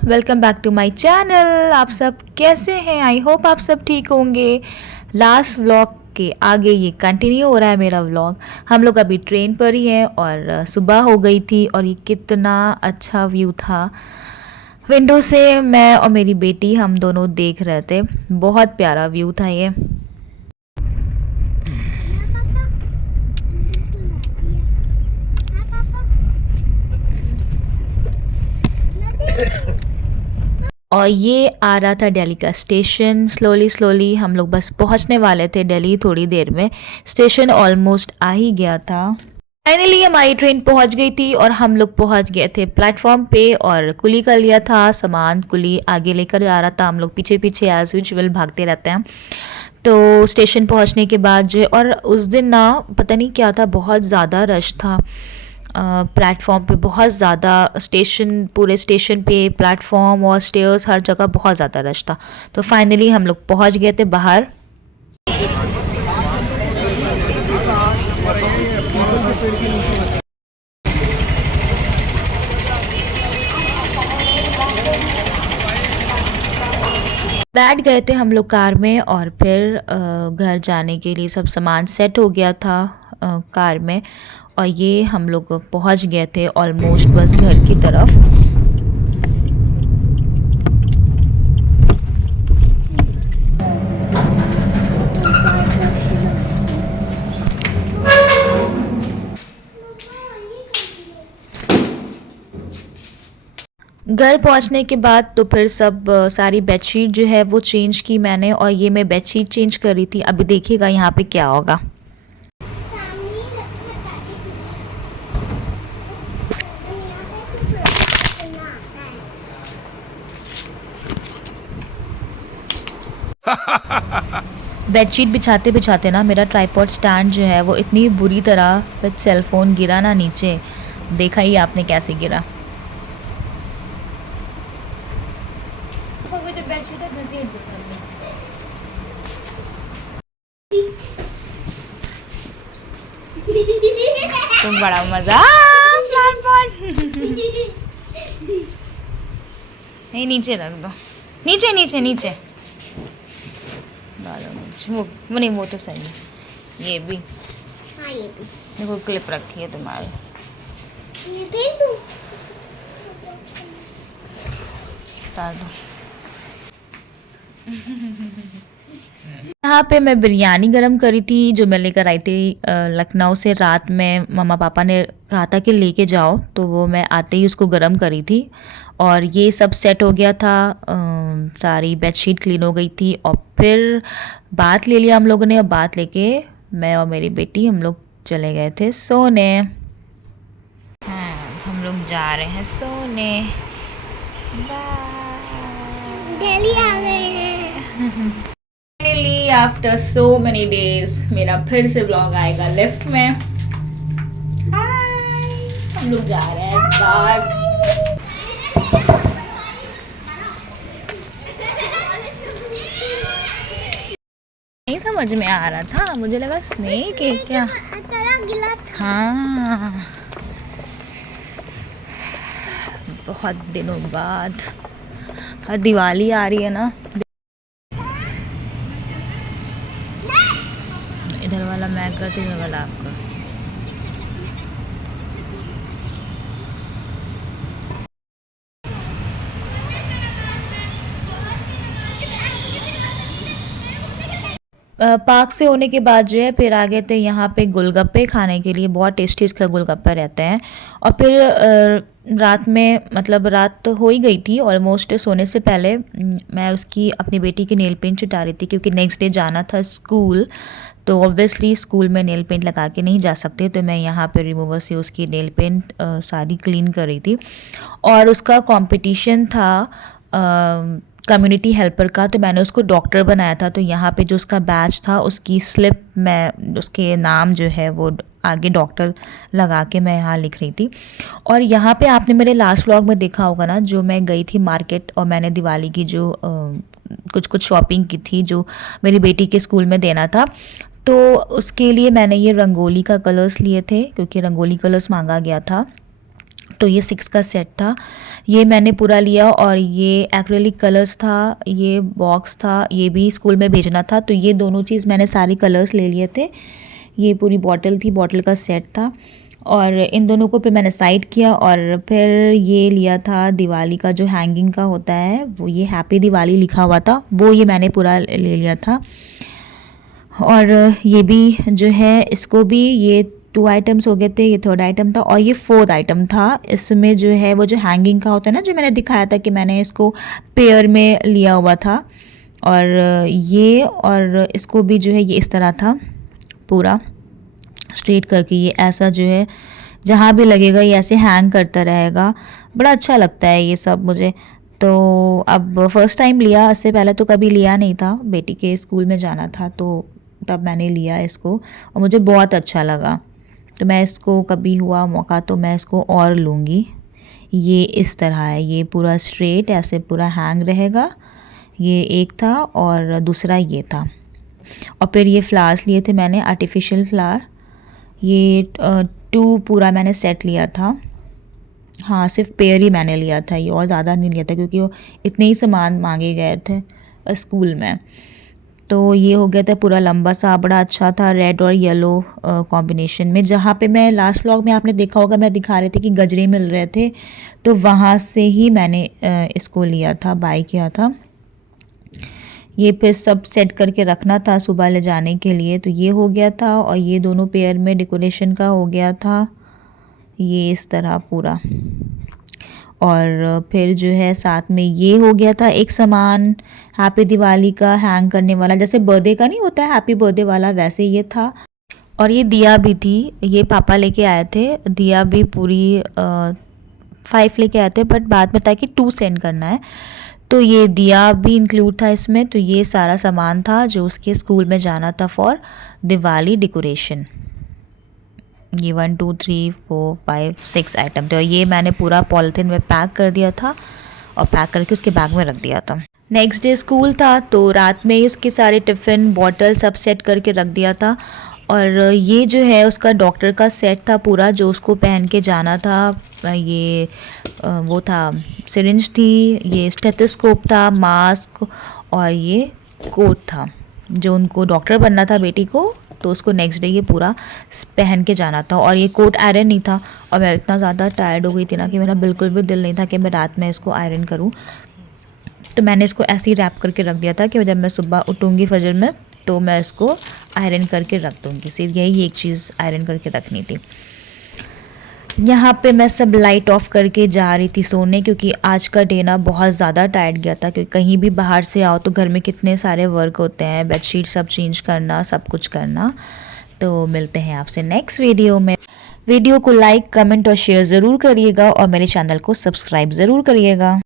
Welcome back to my channel. आप सब कैसे हैं? आई होप आप सब ठीक होंगे। लास्ट व्लॉग के आगे ये कंटिन्यू हो रहा है मेरा व्लॉग। हम लोग अभी ट्रेन पर ही हैं और सुबह हो गई थी और ये कितना अच्छा व्यू था। विंडो से मैं और मेरी बेटी हम दोनों देख रहे थे। बहुत प्यारा व्यू था ये। और ये आ रहा था दिल्ली का स्टेशन। स्लोली स्लोली हम लोग बस पहुंचने वाले थे दिल्ली थोड़ी देर में। स्टेशन ऑलमोस्ट आ ही गया था। फाइनली हमारी ट्रेन पहुंच गई थी और हम लोग पहुंच गए थे प्लेटफॉर्म पे और कुली का लिया था सामान। कुली आगे लेकर जा रहा था, हम लोग पीछे पीछे एज यूजुअल भागते रहते हैं। तो स्टेशन पहुंचने के बाद जो और उस दिन ना पता नहीं क्या था, बहुत ज़्यादा रश था प्लेटफॉर्म पे। बहुत ज़्यादा स्टेशन, पूरे स्टेशन पे प्लेटफॉर्म और स्टेयर्स हर जगह बहुत ज़्यादा रश था। तो फाइनली हम लोग पहुंच गए थे बाहर। बैठ गए थे हम लोग कार में और फिर घर जाने के लिए सब सामान सेट हो गया था कार में। और ये हम लोग पहुंच गए थे ऑलमोस्ट बस घर की तरफ। घर पहुंचने के बाद तो फिर सब सारी बेडशीट जो है वो चेंज की मैंने। और ये मैं बेडशीट चेंज कर रही थी। अभी देखिएगा यहाँ पे क्या होगा। बेडशीट बिछाते बिछाते ना मेरा ट्राइपॉड स्टैंड जो है वो इतनी बुरी तरह विद सेलफोन गिरा ना नीचे। देखा ही आपने कैसे गिरा। तुम बड़ा मजा नहीं, नीचे रख दो। नीचे नीचे नीचे डालो नीचे। वो नहीं, वो तो सही है। ये भी, हाँ ये भी। देखो क्लिप रखी है तुम्हारी। ये फेंक दूँ? डाल दो। यहाँ पे मैं बिरयानी गरम करी थी जो मैं लेकर आई थी लखनऊ से। रात में मम्मा पापा ने कहा था कि लेके जाओ, तो वो मैं आते ही उसको गरम करी थी। और ये सब सेट हो गया था। सारी बेडशीट क्लीन हो गई थी और फिर बात ले लिया हम लोगों ने। और बात लेके मैं और मेरी बेटी हम लोग चले गए थे सोने। हाँ, हम लोग जा रहे हैं सोने। दिल्ली आ गए हैं। Finally after so many days मेरा फिर से व्लॉग आएगा लिफ्ट में। हाय, हम लोग जा रहे हैं बाहर। नहीं समझ में आ रहा था, मुझे लगा स्नेक है क्या। गिला था। हाँ, बहुत दिनों बाद दिवाली आ रही है ना। इधर वाला मैं करती हूँ, इधर वाला आपका। पार्क से होने के बाद जो है फिर आ गए थे यहाँ पे गोलगप्पे खाने के लिए। बहुत टेस्टी इसका गोलगप्पा रहते हैं। और फिर रात में, मतलब रात तो हो ही गई थी ऑलमोस्ट। सोने से पहले मैं उसकी अपनी बेटी की नेल पेंट चिटा रही थी क्योंकि नेक्स्ट डे जाना था स्कूल। तो ऑब्वियसली स्कूल में नेल पेंट लगा के नहीं जा सकते, तो मैं यहाँ पे रिमूवर से उसकी नेल पेंट सारी क्लीन कर रही थी। और उसका कंपटीशन था कम्युनिटी हेल्पर का, तो मैंने उसको डॉक्टर बनाया था। तो यहाँ पे जो उसका बैच था उसकी स्लिप में उसके नाम जो है वो आगे डॉक्टर लगा के मैं यहाँ लिख रही थी। और यहाँ पे आपने मेरे लास्ट व्लॉग में देखा होगा ना, जो मैं गई थी मार्केट और मैंने दिवाली की जो कुछ कुछ शॉपिंग की थी जो मेरी बेटी के स्कूल में देना था। तो उसके लिए मैंने ये रंगोली का कलर्स लिए थे क्योंकि रंगोली कलर्स मांगा गया था। तो ये 6 का सेट था, ये मैंने पूरा लिया। और ये एक्रेलिक कलर्स था, ये बॉक्स था, ये भी स्कूल में भेजना था, तो ये दोनों चीज़ मैंने सारे कलर्स ले लिए थे। ये पूरी बॉटल थी, बॉटल का सेट था, और इन दोनों को फिर मैंने साइड किया। और फिर ये लिया था दिवाली का जो हैंगिंग का होता है, वो ये हैप्पी दिवाली लिखा हुआ था, वो ये मैंने पूरा ले लिया था। और ये भी जो है, इसको भी ये 2 आइटम्स हो गए थे, ये 3rd आइटम था, और ये 4th आइटम था। इसमें जो है वो जो हैंगिंग का होता है ना, जो मैंने दिखाया था कि मैंने इसको पेयर में लिया हुआ था, और ये और इसको भी जो है ये इस तरह था पूरा स्ट्रेट करके, ये ऐसा जो है जहाँ भी लगेगा ये ऐसे हैंग करता रहेगा। बड़ा अच्छा लगता है ये सब मुझे। तो अब फर्स्ट टाइम लिया, इससे पहले तो कभी लिया नहीं था, बेटी के स्कूल में जाना था तो तब मैंने लिया इसको, और मुझे बहुत अच्छा लगा। तो मैं इसको कभी हुआ मौका तो मैं इसको और लूँगी। ये इस तरह है, ये पूरा स्ट्रेट ऐसे पूरा हैंग रहेगा। ये एक था और दूसरा ये था। और फिर ये फ्लावर्स लिए थे मैंने, आर्टिफिशियल फ्लावर, ये 2 पूरा मैंने सेट लिया था। हाँ, सिर्फ पेयर ही मैंने लिया था, ये और ज़्यादा नहीं लिया था क्योंकि वो इतने ही सामान मांगे गए थे स्कूल में। तो ये हो गया था पूरा लंबा सा, बड़ा अच्छा था, रेड और येलो कॉम्बिनेशन में। जहाँ पे मैं लास्ट व्लॉग में आपने देखा होगा मैं दिखा रही थी कि गजरे मिल रहे थे, तो वहाँ से ही मैंने इसको लिया था, बाय किया था। ये फिर सब सेट करके रखना था सुबह ले जाने के लिए, तो ये हो गया था। और ये दोनों पेयर में डेकोरेशन का हो गया था, ये इस तरह पूरा। और फिर जो है साथ में ये हो गया था एक सामान हैप्पी दिवाली का हैंग करने वाला, जैसे बर्थडे का नहीं होता है हैप्पी बर्थडे वाला, वैसे ये था। और ये दिया भी थी, ये पापा लेके आए थे, दिया भी पूरी 5 लेके आए थे, बट बाद में था कि 2 सेंड करना है, तो ये दिया भी इंक्लूड था इसमें। तो ये सारा सामान था जो उसके स्कूल में जाना था फॉर दिवाली डेकोरेशन। ये 1 2 3 4 5 6 आइटम थे, और ये मैंने पूरा पॉलिथीन में पैक कर दिया था और पैक करके उसके बैग में रख दिया था। नेक्स्ट डे स्कूल था, तो रात में ही उसके सारे टिफ़िन बॉटल सब सेट करके रख दिया था। और ये जो है उसका डॉक्टर का सेट था पूरा, जो उसको पहन के जाना था। ये वो था, सिरिंज थी, ये स्टेथोस्कोप था, मास्क, और ये कोट था, जो उनको डॉक्टर बनना था बेटी को, तो उसको नेक्स्ट डे ये पूरा पहन के जाना था। और ये कोट आयरन नहीं था, और मैं इतना ज़्यादा टायर्ड हो गई थी ना कि मेरा बिल्कुल भी दिल नहीं था कि मैं रात में इसको आयरन करूँ। तो मैंने इसको ऐसे ही रैप करके रख दिया था कि जब मैं सुबह उठूँगी फजर में तो मैं इसको आयरन करके रख दूँगी। सिर्फ यही एक चीज़ आयरन करके रखनी थी। यहाँ पे मैं सब लाइट ऑफ करके जा रही थी सोने, क्योंकि आज का डे ना बहुत ज़्यादा टायर्ड गया था, क्योंकि कहीं भी बाहर से आओ तो घर में कितने सारे वर्क होते हैं, बेडशीट सब चेंज करना, सब कुछ करना। तो मिलते हैं आपसे नेक्स्ट वीडियो में। वीडियो को लाइक, कमेंट और शेयर ज़रूर करिएगा, और मेरे चैनल को सब्सक्राइब ज़रूर करिएगा।